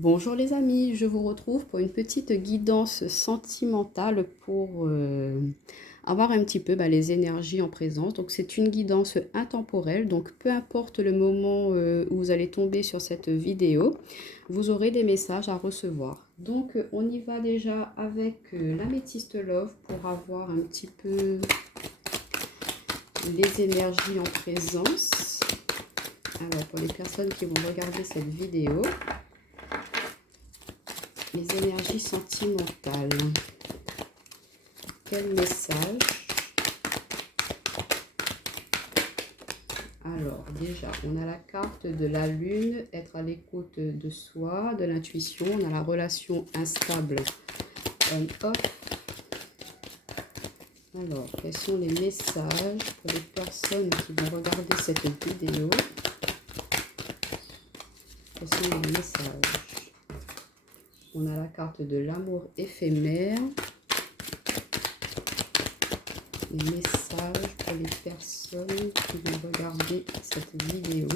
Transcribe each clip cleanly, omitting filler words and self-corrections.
Bonjour les amis, je vous retrouve pour une petite guidance sentimentale pour avoir un petit peu les énergies en présence. Donc c'est une guidance intemporelle, donc peu importe le moment où vous allez tomber sur cette vidéo, vous aurez des messages à recevoir. Donc on y va déjà avec l'améthyste Love pour avoir un petit peu les énergies en présence. Alors pour les personnes qui vont regarder cette vidéo, les énergies sentimentales. Quel message? Alors, déjà, on a la carte de la lune, être à l'écoute de soi, de l'intuition. On a la relation instable on-off. Alors, quels sont les messages pour les personnes qui vont regarder cette vidéo? Quels sont les messages? On a la carte de l'amour éphémère. Les messages pour les personnes qui vont regarder cette vidéo.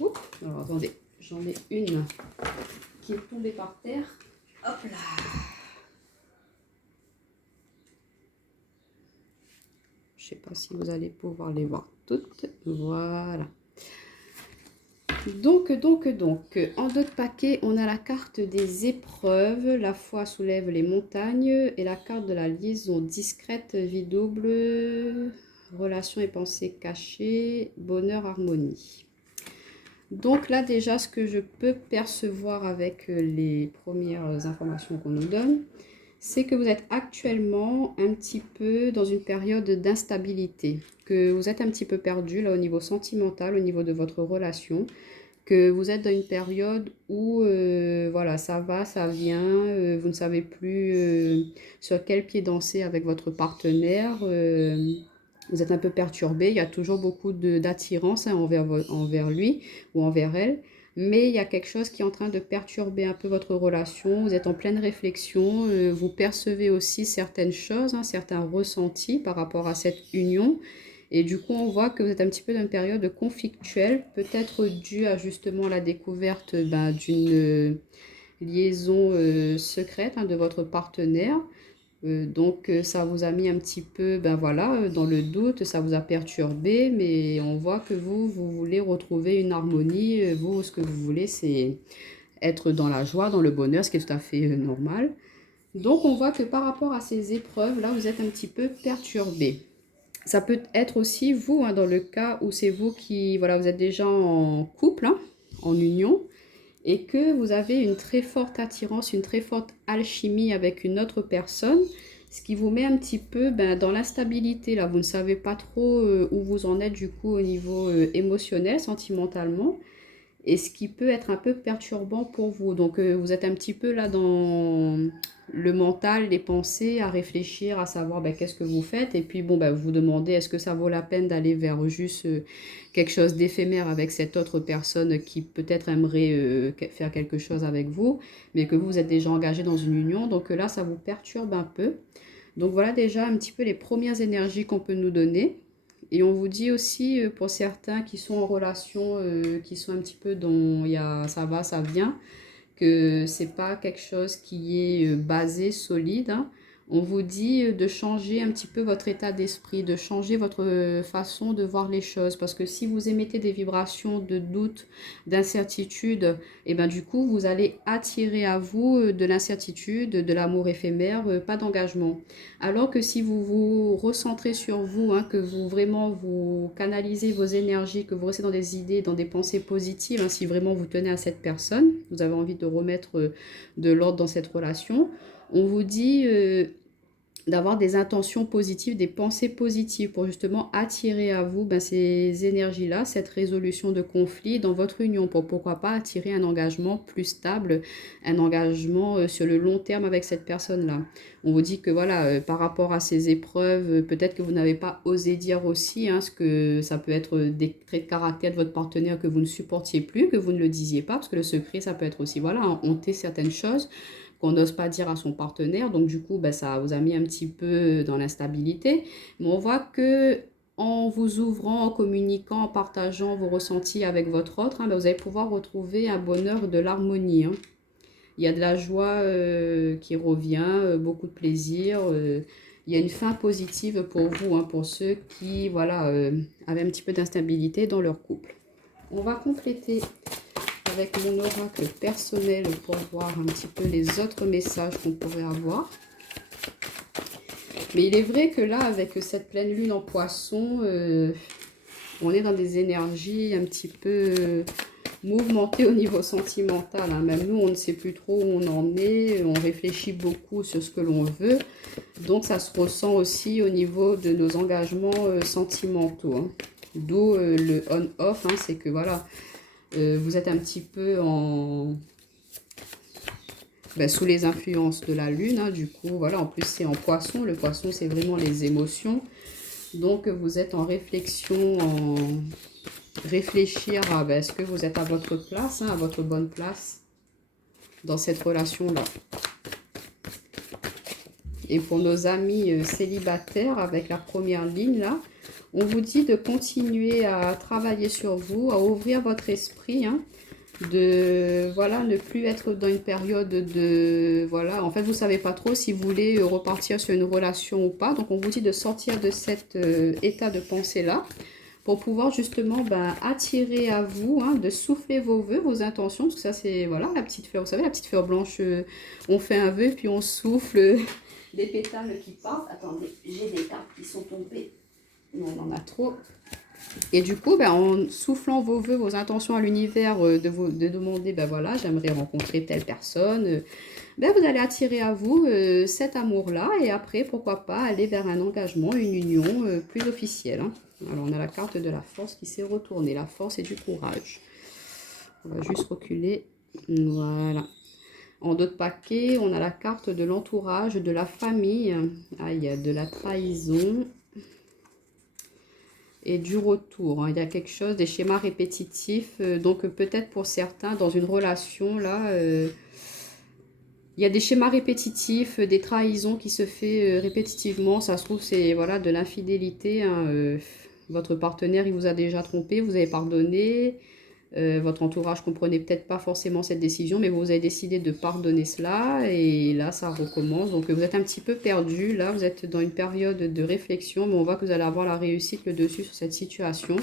Ouh, alors attendez, j'en ai une qui est tombée par terre. Hop là. Je ne sais pas si vous allez pouvoir les voir toutes. Voilà. Donc, en d'autres paquets, on a la carte des épreuves. La foi soulève les montagnes et la carte de la liaison discrète, vie double, relations et pensées cachées, bonheur, harmonie. Donc là, déjà, ce que je peux percevoir avec les premières informations qu'on nous donne, c'est que vous êtes actuellement un petit peu dans une période d'instabilité, que vous êtes un petit peu perdu là au niveau sentimental, au niveau de votre relation, que vous êtes dans une période où voilà, ça va, ça vient, vous ne savez plus sur quel pied danser avec votre partenaire, vous êtes un peu perturbé, il y a toujours beaucoup d'attirance envers lui ou envers elle, mais il y a quelque chose qui est en train de perturber un peu votre relation, vous êtes en pleine réflexion, vous percevez aussi certaines choses, certains ressentis par rapport à cette union. Et du coup, on voit que vous êtes un petit peu dans une période conflictuelle, peut-être due à justement la découverte d'une liaison secrète de votre partenaire. Donc, ça vous a mis un petit peu, voilà, dans le doute, ça vous a perturbé, mais on voit que vous voulez retrouver une harmonie. Vous, ce que vous voulez, c'est être dans la joie, dans le bonheur, ce qui est tout à fait normal. Donc, on voit que par rapport à ces épreuves, là, vous êtes un petit peu perturbé. Ça peut être aussi vous, dans le cas où c'est vous qui, voilà, vous êtes déjà en couple, en union, et que vous avez une très forte attirance, une très forte alchimie avec une autre personne, ce qui vous met un petit peu dans l'instabilité. Là, vous ne savez pas trop où vous en êtes du coup au niveau émotionnel, sentimentalement, et ce qui peut être un peu perturbant pour vous. Donc, vous êtes un petit peu là dans le mental, les pensées, à réfléchir, à savoir qu'est-ce que vous faites. Et puis, bon, vous vous demandez est-ce que ça vaut la peine d'aller vers juste quelque chose d'éphémère avec cette autre personne qui peut-être aimerait faire quelque chose avec vous, mais que vous êtes déjà engagé dans une union. Donc là, ça vous perturbe un peu. Donc voilà déjà un petit peu les premières énergies qu'on peut nous donner. Et on vous dit aussi, pour certains qui sont en relation, qui sont un petit peu dans ça va, ça vient, que c'est pas quelque chose qui est basé, solide. On vous dit de changer un petit peu votre état d'esprit, de changer votre façon de voir les choses. Parce que si vous émettez des vibrations de doute, d'incertitude, et du coup, vous allez attirer à vous de l'incertitude, de l'amour éphémère, pas d'engagement. Alors que si vous vous recentrez sur vous, que vous vraiment vous canalisez vos énergies, que vous restez dans des idées, dans des pensées positives, si vraiment vous tenez à cette personne, vous avez envie de remettre de l'ordre dans cette relation, on vous dit d'avoir des intentions positives, des pensées positives pour justement attirer à vous ces énergies-là, cette résolution de conflit dans votre union, pour pourquoi pas attirer un engagement plus stable, un engagement sur le long terme avec cette personne-là. On vous dit que voilà, par rapport à ces épreuves, peut-être que vous n'avez pas osé dire aussi ce que ça peut être des traits de caractère de votre partenaire que vous ne supportiez plus, que vous ne le disiez pas, parce que le secret, ça peut être aussi, voilà, honter certaines choses qu'on n'ose pas dire à son partenaire. Donc du coup, ça vous a mis un petit peu dans l'instabilité. Mais on voit que en vous ouvrant, en communiquant, en partageant vos ressentis avec votre autre, hein, ben, vous allez pouvoir retrouver un bonheur de l'harmonie. Hein. Il y a de la joie qui revient, beaucoup de plaisir. Il y a une fin positive pour vous, hein, pour ceux qui voilà, avaient un petit peu d'instabilité dans leur couple. On va compléter avec mon oracle personnel pour voir un petit peu les autres messages qu'on pourrait avoir. Mais il est vrai que là, avec cette pleine lune en poisson, on est dans des énergies un petit peu mouvementées au niveau sentimental. Hein. Même nous, on ne sait plus trop où on en est. On réfléchit beaucoup sur ce que l'on veut. Donc, ça se ressent aussi au niveau de nos engagements sentimentaux. Hein. D'où le on-off, hein, c'est que voilà, vous êtes un petit peu sous les influences de la lune, hein, du coup, voilà, en plus c'est en poisson. Le poisson, c'est vraiment les émotions. Donc, vous êtes en réflexion, réfléchir à est-ce que vous êtes à votre place, hein, à votre bonne place dans cette relation-là. Et pour nos amis célibataires, avec la première ligne, là, on vous dit de continuer à travailler sur vous, à ouvrir votre esprit, hein, de voilà, ne plus être dans une période de voilà, en fait vous savez pas trop si vous voulez repartir sur une relation ou pas, donc on vous dit de sortir de cet état de pensée là pour pouvoir justement attirer à vous, hein, de souffler vos vœux, vos intentions, parce que ça c'est voilà la petite fleur, vous savez la petite fleur blanche, on fait un vœu puis on souffle des pétales qui partent. Attendez, j'ai des cartes qui sont tombées, non, on en a trop. Et du coup, en soufflant vos vœux, vos intentions à l'univers, de demander, voilà, j'aimerais rencontrer telle personne, vous allez attirer à vous cet amour-là. Et après, pourquoi pas, aller vers un engagement, une union plus officielle. Hein. Alors, on a la carte de la force qui s'est retournée. La force et du courage. On va juste reculer. Voilà. En d'autres paquets, on a la carte de l'entourage, de la famille. Ah, il y a de la trahison. Et du retour, hein. Il y a quelque chose, des schémas répétitifs, donc peut-être pour certains dans une relation là, il y a des schémas répétitifs, des trahisons qui se fait répétitivement, ça se trouve c'est voilà de l'infidélité, hein, votre partenaire il vous a déjà trompé, vous avez pardonné, votre entourage ne comprenait peut-être pas forcément cette décision, mais vous avez décidé de pardonner cela, et là, ça recommence. Donc, vous êtes un petit peu perdu. Là, vous êtes dans une période de réflexion, mais on voit que vous allez avoir la réussite le dessus sur cette situation.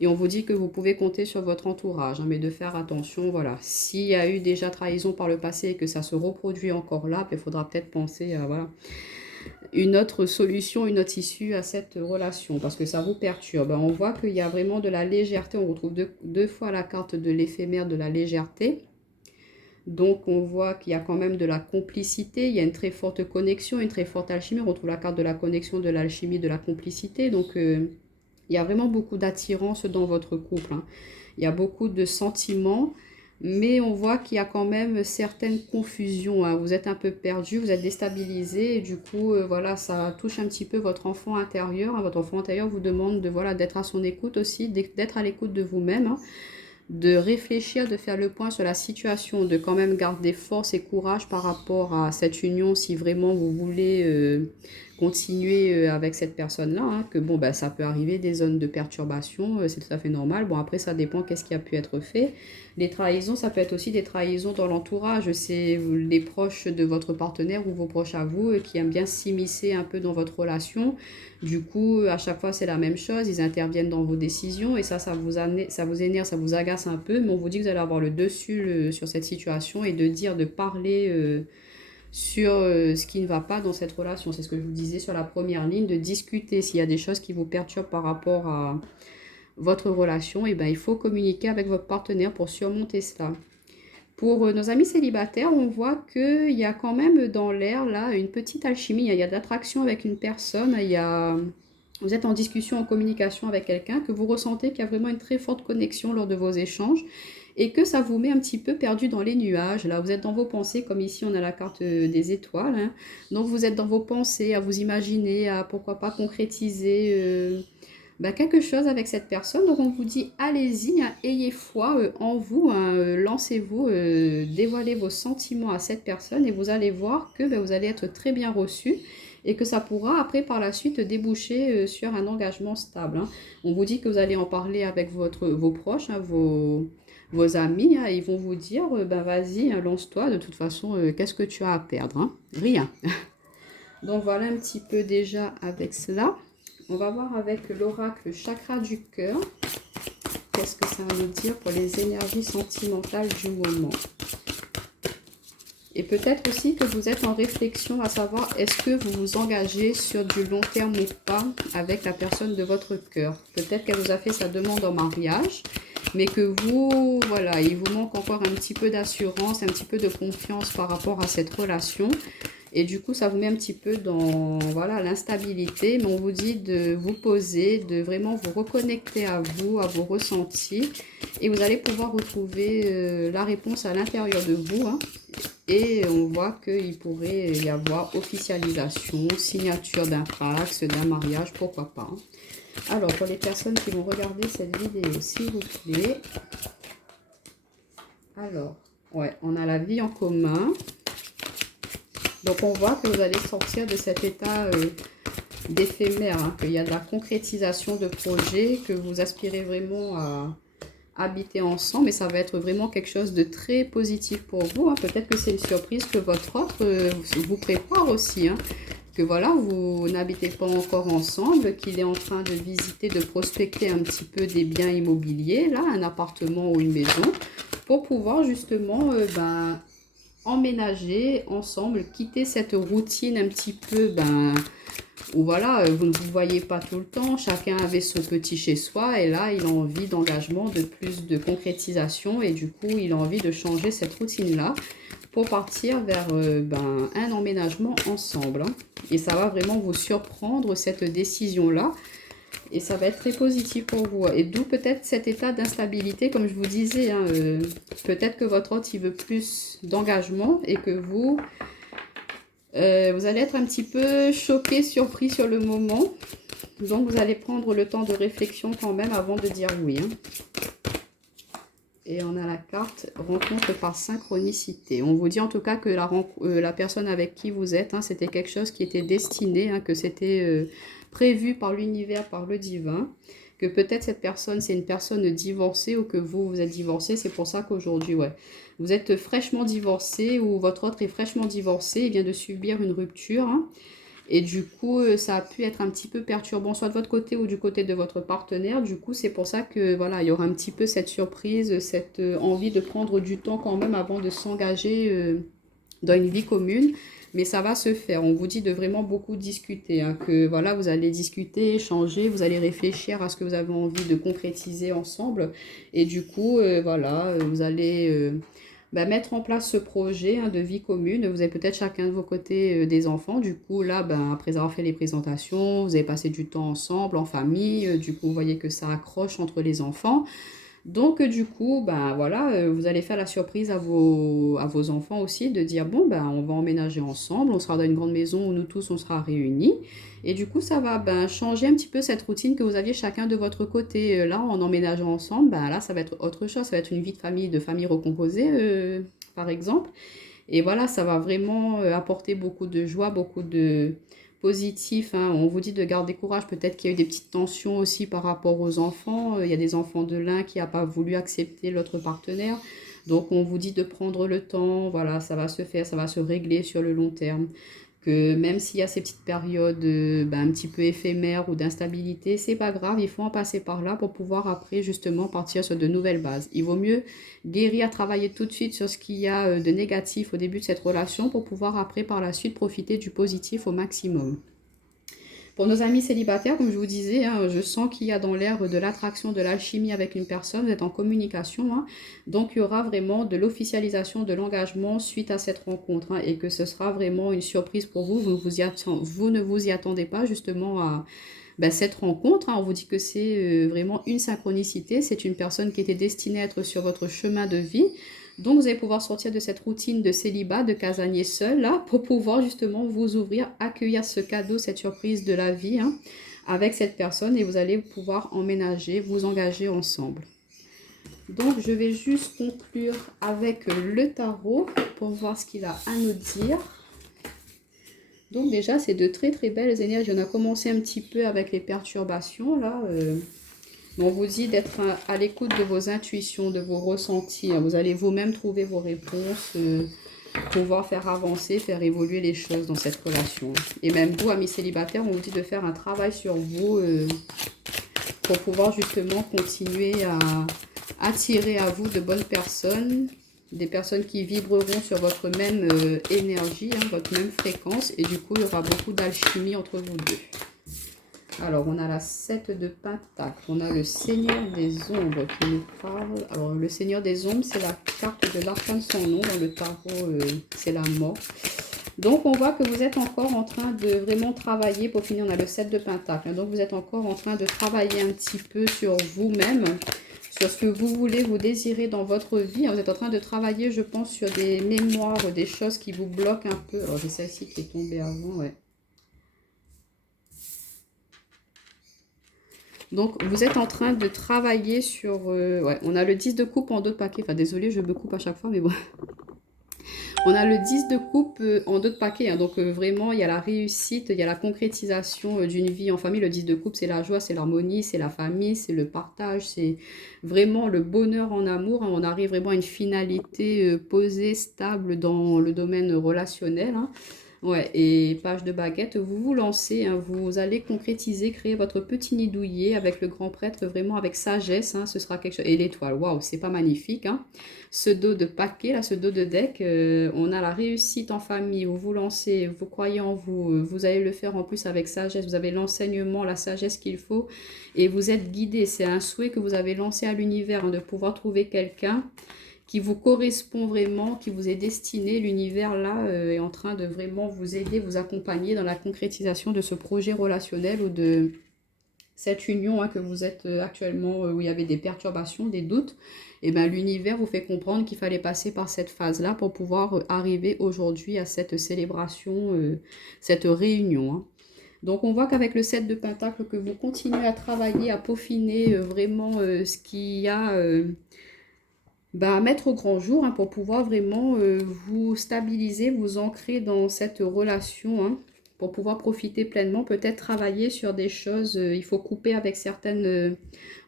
Et on vous dit que vous pouvez compter sur votre entourage, hein, mais de faire attention, voilà. S'il y a eu déjà trahison par le passé et que ça se reproduit encore là, il faudra peut-être penser à, voilà, une autre solution, une autre issue à cette relation, parce que ça vous perturbe. On voit qu'il y a vraiment de la légèreté, on retrouve deux fois la carte de l'éphémère, de la légèreté. Donc on voit qu'il y a quand même de la complicité, il y a une très forte connexion, une très forte alchimie. On retrouve la carte de la connexion, de l'alchimie, de la complicité. Donc il y a vraiment beaucoup d'attirance dans votre couple. Hein. Il y a beaucoup de sentiments. Mais on voit qu'il y a quand même certaines confusions. Hein. Vous êtes un peu perdu, vous êtes déstabilisé. Et du coup, voilà, ça touche un petit peu votre enfant intérieur. Hein. Votre enfant intérieur vous demande de, voilà, d'être à son écoute aussi, d'être à l'écoute de vous-même. Hein. De réfléchir, de faire le point sur la situation, de quand même garder force et courage par rapport à cette union si vraiment vous voulez continuer avec cette personne-là, hein, que bon, ça peut arriver des zones de perturbation, c'est tout à fait normal. Bon, après, ça dépend qu'est-ce qui a pu être fait. Les trahisons, ça peut être aussi des trahisons dans l'entourage, c'est les proches de votre partenaire ou vos proches à vous qui aiment bien s'immiscer un peu dans votre relation. Du coup, à chaque fois, c'est la même chose. Ils interviennent dans vos décisions et ça vous énerve, ça vous agace un peu. Mais on vous dit que vous allez avoir le dessus sur cette situation et de parler sur ce qui ne va pas dans cette relation. C'est ce que je vous disais sur la première ligne, de discuter s'il y a des choses qui vous perturbent par rapport à votre relation. Et il faut communiquer avec votre partenaire pour surmonter cela. Pour nos amis célibataires, on voit qu'il y a quand même dans l'air, là, une petite alchimie. Il y a de l'attraction avec une personne. Vous êtes en discussion, en communication avec quelqu'un, que vous ressentez qu'il y a vraiment une très forte connexion lors de vos échanges et que ça vous met un petit peu perdu dans les nuages. Là, vous êtes dans vos pensées, comme ici, on a la carte des étoiles. Hein. Donc, vous êtes dans vos pensées, à vous imaginer, à pourquoi pas concrétiser quelque chose avec cette personne. Donc on vous dit allez-y, hein, ayez foi en vous, hein, lancez-vous, dévoilez vos sentiments à cette personne et vous allez voir que vous allez être très bien reçu et que ça pourra après par la suite déboucher sur un engagement stable, hein. On vous dit que vous allez en parler avec vos proches, hein, vos amis, hein, ils vont vous dire, ben vas-y, hein, lance-toi, de toute façon, qu'est-ce que tu as à perdre, hein? Rien. Donc voilà un petit peu déjà avec cela. On va voir avec l'oracle chakra du cœur. Qu'est-ce que ça va nous dire pour les énergies sentimentales du moment? Et peut-être aussi que vous êtes en réflexion à savoir est-ce que vous vous engagez sur du long terme ou pas avec la personne de votre cœur. Peut-être qu'elle vous a fait sa demande en mariage, mais que vous, voilà, il vous manque encore un petit peu d'assurance, un petit peu de confiance par rapport à cette relation. Et du coup, ça vous met un petit peu dans, voilà, l'instabilité. Mais on vous dit de vous poser, de vraiment vous reconnecter à vous, à vos ressentis. Et vous allez pouvoir retrouver la réponse à l'intérieur de vous, hein. Et on voit qu'il pourrait y avoir officialisation, signature d'un fax, d'un mariage, pourquoi pas, hein. Alors, pour les personnes qui vont regarder cette vidéo, s'il vous plaît. Alors, ouais, on a la vie en commun. Donc, on voit que vous allez sortir de cet état d'éphémère, hein, qu'il y a de la concrétisation de projets, que vous aspirez vraiment à habiter ensemble. Et ça va être vraiment quelque chose de très positif pour vous, hein. Peut-être que c'est une surprise que votre autre vous prépare aussi, hein. Que voilà, vous n'habitez pas encore ensemble, qu'il est en train de visiter, de prospecter un petit peu des biens immobiliers, là, un appartement ou une maison, pour pouvoir justement emménager ensemble, quitter cette routine un petit peu, où voilà, vous ne vous voyez pas tout le temps, chacun avait son petit chez soi, et là, il a envie d'engagement, de plus de concrétisation, et du coup, il a envie de changer cette routine-là pour partir vers un emménagement ensemble, hein. Et ça va vraiment vous surprendre, cette décision-là. Et ça va être très positif pour vous. Et d'où peut-être cet état d'instabilité, comme je vous disais, hein, peut-être que votre hôte, il veut plus d'engagement et que vous allez être un petit peu choqué, surpris sur le moment. Donc, vous allez prendre le temps de réflexion quand même avant de dire oui, hein. Et on a la carte rencontre par synchronicité. On vous dit en tout cas que la personne avec qui vous êtes, hein, c'était quelque chose qui était destiné, hein, que c'était prévu par l'univers, par le divin. Que peut-être cette personne, c'est une personne divorcée ou que vous êtes divorcé. C'est pour ça qu'aujourd'hui, ouais, vous êtes fraîchement divorcé ou votre autre est fraîchement divorcé. Il vient de subir une rupture, hein. Et du coup, ça a pu être un petit peu perturbant, soit de votre côté ou du côté de votre partenaire. Du coup, c'est pour ça que voilà, il y aura un petit peu cette surprise, cette envie de prendre du temps quand même avant de s'engager dans une vie commune. Mais ça va se faire. On vous dit de vraiment beaucoup discuter, hein, que voilà, vous allez discuter, échanger, vous allez réfléchir à ce que vous avez envie de concrétiser ensemble. Et du coup, voilà, vous allez mettre en place ce projet, hein, de vie commune. Vous avez peut-être chacun de vos côtés des enfants. Du coup, là, après avoir fait les présentations, vous avez passé du temps ensemble, en famille. Du coup, vous voyez que ça accroche entre les enfants. Donc, du coup, voilà, vous allez faire la surprise à vos enfants aussi de dire, bon, on va emménager ensemble, on sera dans une grande maison où nous tous, on sera réunis. Et du coup, ça va changer un petit peu cette routine que vous aviez chacun de votre côté. Là, en emménageant ensemble, là, ça va être autre chose, ça va être une vie de famille recomposée, par exemple. Et voilà, ça va vraiment apporter beaucoup de joie, beaucoup de positif, hein. On vous dit de garder courage. Peut-être qu'il y a eu des petites tensions aussi par rapport aux enfants. Il y a des enfants de l'un qui n'a pas voulu accepter l'autre partenaire. Donc, on vous dit de prendre le temps. Voilà, ça va se faire, ça va se régler sur le long terme. Que même s'il y a ces petites périodes un petit peu éphémères ou d'instabilité, c'est pas grave, il faut en passer par là pour pouvoir après justement partir sur de nouvelles bases. Il vaut mieux guérir, travailler tout de suite sur ce qu'il y a de négatif au début de cette relation pour pouvoir après par la suite profiter du positif au maximum. Pour nos amis célibataires, comme je vous disais, hein, je sens qu'il y a dans l'air de l'attraction, de l'alchimie avec une personne, vous êtes en communication, hein. Donc il y aura vraiment de l'officialisation de l'engagement suite à cette rencontre, hein, et que ce sera vraiment une surprise pour vous. Vous ne vous y attendez pas justement à cette rencontre, hein. On vous dit que c'est vraiment une synchronicité, c'est une personne qui était destinée à être sur votre chemin de vie. Donc, vous allez pouvoir sortir de cette routine de célibat, de casanier seul, là, pour pouvoir justement vous ouvrir, accueillir ce cadeau, cette surprise de la vie, hein, avec cette personne, et vous allez pouvoir emménager, vous engager ensemble. Donc, je vais juste conclure avec le tarot pour voir ce qu'il a à nous dire. Donc déjà, c'est de très très belles énergies. On a commencé un petit peu avec les perturbations là. On vous dit d'être à l'écoute de vos intuitions, de vos ressentis. Vous allez vous-même trouver vos réponses, pouvoir faire avancer, faire évoluer les choses dans cette relation. Et même vous, amis célibataires, on vous dit de faire un travail sur vous pour pouvoir justement continuer à attirer à vous de bonnes personnes, des personnes qui vibreront sur votre même énergie, votre même fréquence. Et du coup, il y aura beaucoup d'alchimie entre vous deux. Alors, on a la 7 de Pentacle, on a le Seigneur des Ombres qui nous parle. Alors, le Seigneur des Ombres, c'est la carte de l'arcane sans nom. Dans le tarot, c'est la mort. Donc, on voit que vous êtes encore en train de vraiment travailler. Pour finir, on a le 7 de Pentacle. Donc, vous êtes encore en train de travailler un petit peu sur vous-même, sur ce que vous voulez, vous désirez dans votre vie. Vous êtes en train de travailler, je pense, sur des mémoires, des choses qui vous bloquent un peu. Alors, j'ai celle-ci qui est tombée avant, ouais. Donc, vous êtes en train de travailler sur... ouais, on a le 10 de coupe en 2 paquets. Enfin, désolé, je me coupe à chaque fois, mais bon. On a le 10 de coupe en 2 paquets. Hein. Donc, vraiment, il y a la réussite, il y a la concrétisation d'une vie en famille. Le 10 de coupe, c'est la joie, c'est l'harmonie, c'est la famille, c'est le partage, c'est vraiment le bonheur en amour. Hein. On arrive vraiment à une finalité posée, stable dans le domaine relationnel. Hein. Ouais, et page de baguette, vous vous lancez, hein, vous allez concrétiser, créer votre petit nid douillet avec le grand prêtre, vraiment avec sagesse, hein, ce sera quelque chose. Et l'étoile, waouh, c'est pas magnifique, hein. Ce dos de paquet, là, ce dos de deck, on a la réussite en famille, vous vous lancez, vous croyez en vous, vous allez le faire en plus avec sagesse, vous avez l'enseignement, la sagesse qu'il faut, et vous êtes guidé, c'est un souhait que vous avez lancé à l'univers, hein, de pouvoir trouver quelqu'un qui vous correspond vraiment, qui vous est destiné. L'univers là est en train de vraiment vous aider, vous accompagner dans la concrétisation de ce projet relationnel ou de cette union hein, que vous êtes actuellement où il y avait des perturbations, des doutes. Et bien l'univers vous fait comprendre qu'il fallait passer par cette phase-là pour pouvoir arriver aujourd'hui à cette célébration, cette réunion. Hein. Donc on voit qu'avec le 7 de Pentacle que vous continuez à travailler, à peaufiner vraiment ce qu'il y a à mettre au grand jour hein, pour pouvoir vraiment vous stabiliser, vous ancrer dans cette relation, hein, pour pouvoir profiter pleinement, peut-être travailler sur des choses, il faut couper avec certaines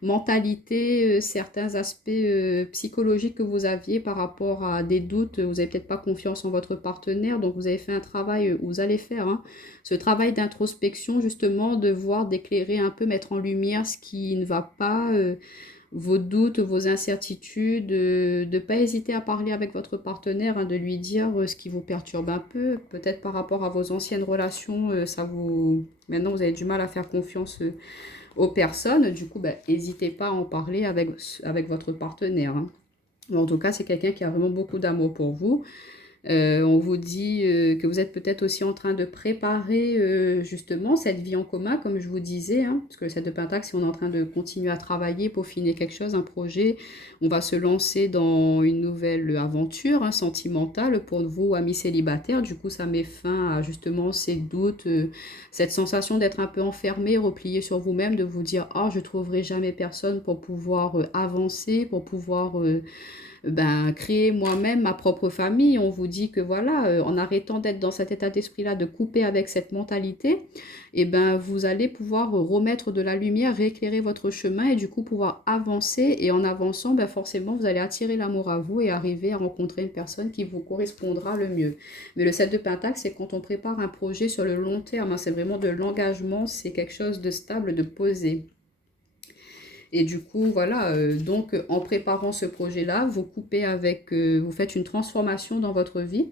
mentalités, certains aspects psychologiques que vous aviez par rapport à des doutes, vous n'avez peut-être pas confiance en votre partenaire, donc vous avez fait un travail, vous allez faire hein, ce travail d'introspection justement, de voir, d'éclairer un peu, mettre en lumière ce qui ne va pas, vos doutes, vos incertitudes, de ne pas hésiter à parler avec votre partenaire, hein, de lui dire ce qui vous perturbe un peu, peut-être par rapport à vos anciennes relations, maintenant vous avez du mal à faire confiance aux personnes, du coup, n'hésitez pas à en parler avec votre partenaire. Hein. En tout cas, c'est quelqu'un qui a vraiment beaucoup d'amour pour vous. On vous dit que vous êtes peut-être aussi en train de préparer justement cette vie en commun, comme je vous disais, hein, parce que le 7 de Pentacle, si on est en train de continuer à travailler, peaufiner quelque chose, un projet, on va se lancer dans une nouvelle aventure hein, sentimentale pour vous, amis célibataires. Du coup, ça met fin à justement ces doutes, cette sensation d'être un peu enfermé, replié sur vous-même, de vous dire « Oh, je ne trouverai jamais personne pour pouvoir avancer, pour pouvoir... créer moi-même ma propre famille. » On vous dit que voilà, en arrêtant d'être dans cet état d'esprit-là, de couper avec cette mentalité, et vous allez pouvoir remettre de la lumière, rééclairer votre chemin et du coup pouvoir avancer. Et en avançant, forcément, vous allez attirer l'amour à vous et arriver à rencontrer une personne qui vous correspondra le mieux. Mais le 7 de Pentacle, c'est quand on prépare un projet sur le long terme, hein, c'est vraiment de l'engagement, c'est quelque chose de stable, de posé. Et du coup, voilà, donc en préparant ce projet-là, vous coupez avec, vous faites une transformation dans votre vie.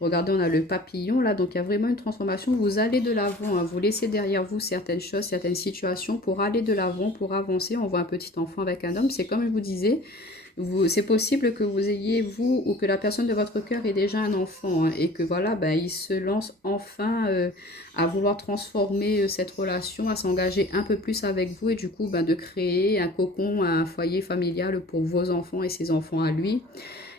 Regardez, on a le papillon là, donc il y a vraiment une transformation. Vous allez de l'avant, hein, vous laissez derrière vous certaines choses, certaines situations pour aller de l'avant, pour avancer. On voit un petit enfant avec un homme, c'est comme je vous disais. C'est possible que vous ayez, vous, ou que la personne de votre cœur ait déjà un enfant, hein, et que voilà, il se lance enfin à vouloir transformer cette relation, à s'engager un peu plus avec vous, et du coup, de créer un cocon, un foyer familial pour vos enfants et ses enfants à lui.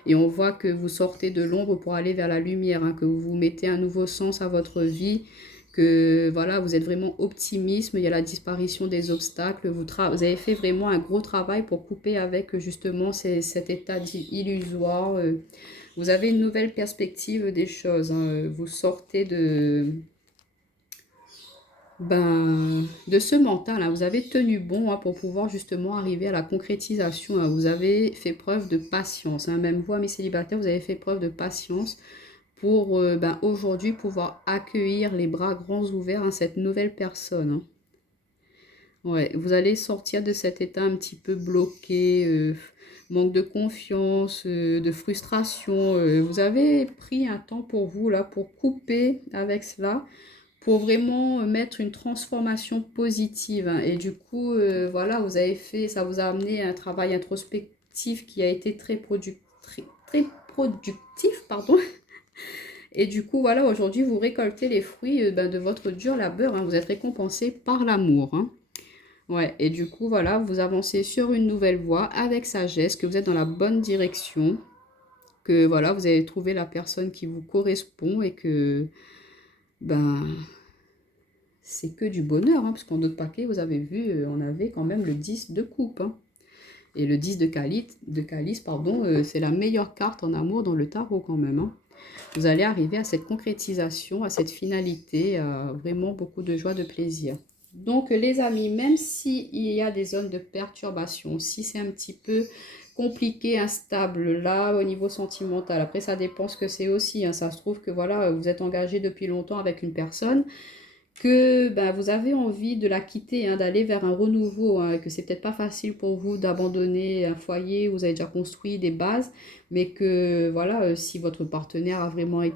Et on voit que vous sortez de l'ombre pour aller vers la lumière, hein, que vous mettez un nouveau sens à votre vie, que voilà, vous êtes vraiment optimiste, il y a la disparition des obstacles, vous avez fait vraiment un gros travail pour couper avec justement cet état illusoire, vous avez une nouvelle perspective des choses, hein, vous sortez De ce mental, hein, vous avez tenu bon hein, pour pouvoir justement arriver à la concrétisation. Hein. Vous avez fait preuve de patience. Hein. Même vous, amis célibataires, vous avez fait preuve de patience pour aujourd'hui pouvoir accueillir les bras grands ouverts hein, cette nouvelle personne. Hein. Ouais, vous allez sortir de cet état un petit peu bloqué, manque de confiance, de frustration. Vous avez pris un temps pour vous là, pour couper avec cela, pour vraiment mettre une transformation positive. Hein. Et du coup, voilà, vous avez fait, ça vous a amené à un travail introspectif qui a été très productif, pardon. Et du coup, voilà, aujourd'hui, vous récoltez les fruits de votre dur labeur. Hein. Vous êtes récompensé par l'amour. Hein. Ouais, et du coup, voilà, vous avancez sur une nouvelle voie avec sagesse, que vous êtes dans la bonne direction, que voilà, vous avez trouvé la personne qui vous correspond et que, ben, c'est que du bonheur, hein, parce qu'en d'autres paquets, vous avez vu, on avait quand même le 10 de coupe. Hein. Et le 10 de calice, pardon, c'est la meilleure carte en amour dans le tarot quand même. Hein. Vous allez arriver à cette concrétisation, à cette finalité, à vraiment beaucoup de joie, de plaisir. Donc les amis, même s'il y a des zones de perturbation, si c'est un petit peu compliqué, instable là au niveau sentimental, après ça dépend ce que c'est aussi, hein. Ça se trouve que voilà, vous êtes engagé depuis longtemps avec une personne, que vous avez envie de la quitter, hein, d'aller vers un renouveau, hein, que c'est peut-être pas facile pour vous d'abandonner un foyer où vous avez déjà construit des bases, mais que voilà, si votre partenaire a vraiment a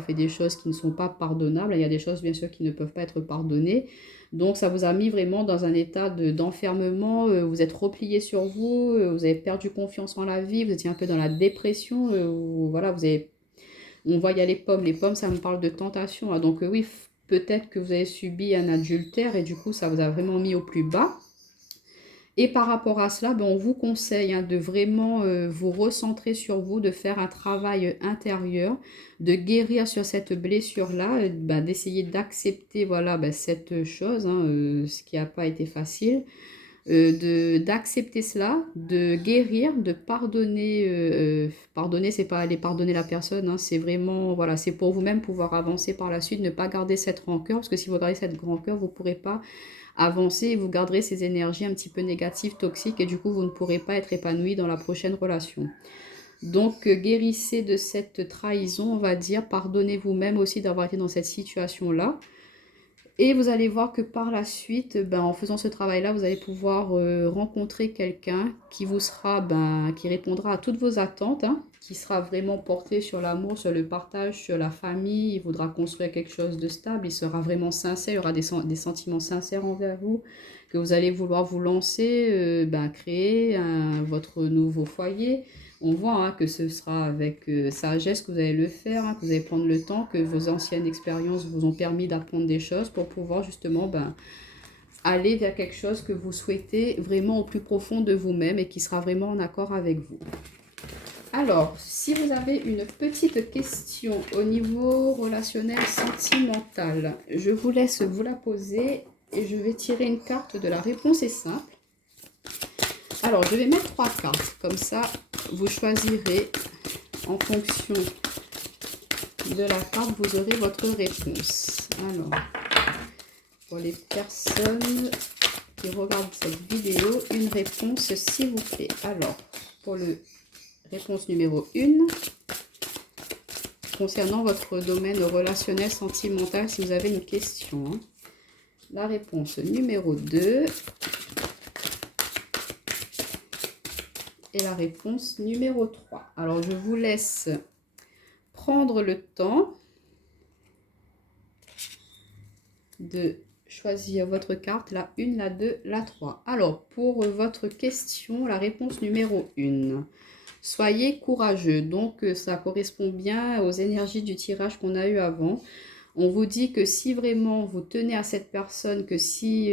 fait des choses qui ne sont pas pardonnables, il y a des choses bien sûr qui ne peuvent pas être pardonnées, donc ça vous a mis vraiment dans un état d'enfermement, vous êtes replié sur vous, vous avez perdu confiance en la vie, vous étiez un peu dans la dépression, voilà, on voit il y a les pommes ça me parle de tentation, hein. Donc oui, peut-être que vous avez subi un adultère et du coup ça vous a vraiment mis au plus bas. Et par rapport à cela, on vous conseille hein, de vraiment vous recentrer sur vous, de faire un travail intérieur, de guérir sur cette blessure-là, d'essayer d'accepter voilà, cette chose, hein, ce qui n'a pas été facile, d'accepter cela, de guérir, de pardonner. Pardonner, c'est pas aller pardonner la personne, hein, c'est vraiment, voilà, c'est pour vous-même pouvoir avancer par la suite, ne pas garder cette rancœur, parce que si vous gardez cette rancœur, vous ne pourrez pas avancer et vous garderez ces énergies un petit peu négatives, toxiques, et du coup, vous ne pourrez pas être épanoui dans la prochaine relation. Donc, guérissez de cette trahison, on va dire, pardonnez vous-même aussi d'avoir été dans cette situation-là. Et vous allez voir que par la suite, en faisant ce travail-là, vous allez pouvoir rencontrer quelqu'un qui vous sera, qui répondra à toutes vos attentes, hein, qui sera vraiment porté sur l'amour, sur le partage, sur la famille. Il voudra construire quelque chose de stable, il sera vraiment sincère, il y aura des sentiments sincères envers vous, que vous allez vouloir vous lancer, créer votre nouveau foyer. On voit hein, que ce sera avec sagesse que vous allez le faire, hein, que vous allez prendre le temps, que vos anciennes expériences vous ont permis d'apprendre des choses pour pouvoir justement aller vers quelque chose que vous souhaitez vraiment au plus profond de vous-même et qui sera vraiment en accord avec vous. Alors, si vous avez une petite question au niveau relationnel sentimental, je vous laisse vous la poser et je vais tirer une carte de la réponse est simple. Alors, je vais mettre 3 cartes, comme ça, vous choisirez en fonction de la carte, vous aurez votre réponse. Alors, pour les personnes qui regardent cette vidéo, une réponse s'il vous plaît. Alors, pour le réponse numéro 1, concernant votre domaine relationnel sentimental, si vous avez une question. Hein. La réponse numéro 2. Et la réponse numéro 3. Alors, je vous laisse prendre le temps de choisir votre carte, la 1, la 2, la 3. Alors, pour votre question, la réponse numéro 1. Soyez courageux. Donc, ça correspond bien aux énergies du tirage qu'on a eu avant. On vous dit que si vraiment vous tenez à cette personne, que si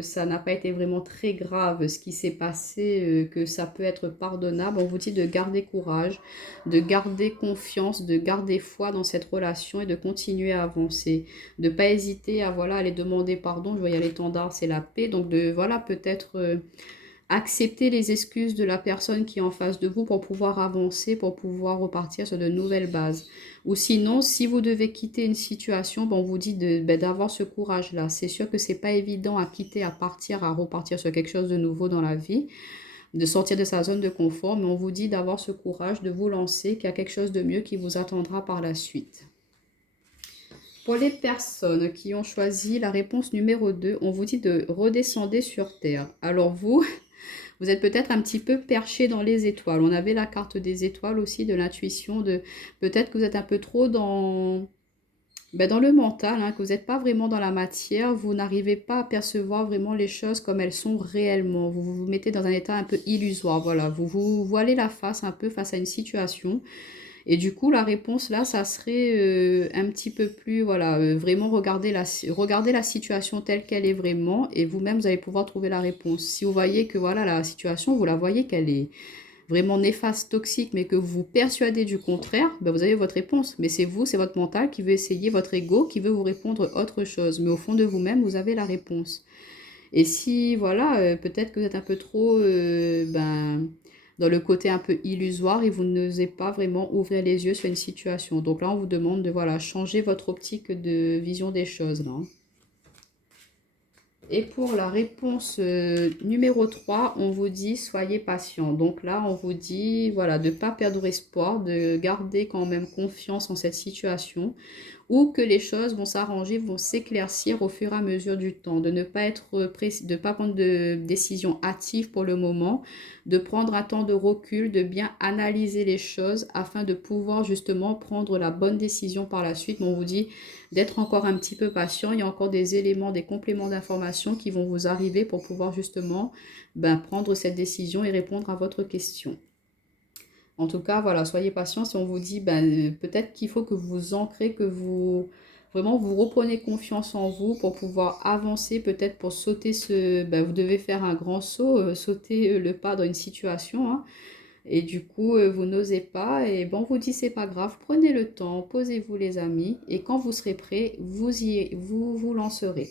ça n'a pas été vraiment très grave ce qui s'est passé, que ça peut être pardonnable, on vous dit de garder courage, de garder confiance, de garder foi dans cette relation et de continuer à avancer. De ne pas hésiter à voilà, aller demander pardon. Je vois il y a l'étendard, c'est la paix. Donc de voilà peut-être accepter les excuses de la personne qui est en face de vous pour pouvoir avancer, pour pouvoir repartir sur de nouvelles bases. Ou sinon, si vous devez quitter une situation, bon, on vous dit d'avoir ce courage-là. C'est sûr que c'est pas évident à quitter, à partir, à repartir sur quelque chose de nouveau dans la vie, de sortir de sa zone de confort, mais on vous dit d'avoir ce courage, de vous lancer, qu'il y a quelque chose de mieux qui vous attendra par la suite. Pour les personnes qui ont choisi la réponse numéro 2, on vous dit de redescendre sur Terre. Alors vous, vous êtes peut-être un petit peu perché dans les étoiles. On avait la carte des étoiles aussi, de l'intuition, de peut-être que vous êtes un peu trop dans le mental, hein, que vous n'êtes pas vraiment dans la matière, vous n'arrivez pas à percevoir vraiment les choses comme elles sont réellement. Vous vous mettez dans un état un peu illusoire, voilà. Vous vous voilez la face un peu face à une situation. Et du coup, la réponse là, ça serait un petit peu plus, voilà, vraiment regarder la situation telle qu'elle est vraiment, et vous-même, vous allez pouvoir trouver la réponse. Si vous voyez que voilà, la situation, vous la voyez qu'elle est vraiment néfaste, toxique, mais que vous vous persuadez du contraire, ben vous avez votre réponse. Mais c'est vous, c'est votre mental qui veut essayer, votre ego qui veut vous répondre autre chose. Mais au fond de vous-même, vous avez la réponse. Et si, voilà, peut-être que vous êtes un peu trop dans le côté un peu illusoire et vous n'osez pas vraiment ouvrir les yeux sur une situation. Donc là, on vous demande de voilà, changer votre optique de vision des choses, là. Et pour la réponse numéro 3, on vous dit soyez patient. Donc là, on vous dit voilà, de ne pas perdre espoir, de garder quand même confiance en cette situation, ou que les choses vont s'arranger, vont s'éclaircir au fur et à mesure du temps, de ne pas être précis, de ne pas prendre de décision hâtive pour le moment, de prendre un temps de recul, de bien analyser les choses afin de pouvoir justement prendre la bonne décision par la suite. Mais on vous dit d'être encore un petit peu patient, il y a encore des éléments, des compléments d'informations qui vont vous arriver pour pouvoir justement prendre cette décision et répondre à votre question. En tout cas, voilà, soyez patient. Si on vous dit, peut-être qu'il faut que vous ancrez, que vous vraiment vous reprenez confiance en vous pour pouvoir avancer, peut-être pour sauter vous devez faire un grand saut, sauter le pas dans une situation, hein, et du coup, vous n'osez pas. Et bon, on vous dit, c'est pas grave, prenez le temps, posez-vous les amis, et quand vous serez prêts, vous vous lancerez.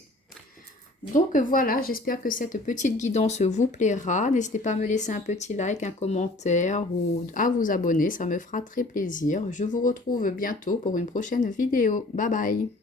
Donc voilà, j'espère que cette petite guidance vous plaira. N'hésitez pas à me laisser un petit like, un commentaire ou à vous abonner, ça me fera très plaisir. Je vous retrouve bientôt pour une prochaine vidéo. Bye bye!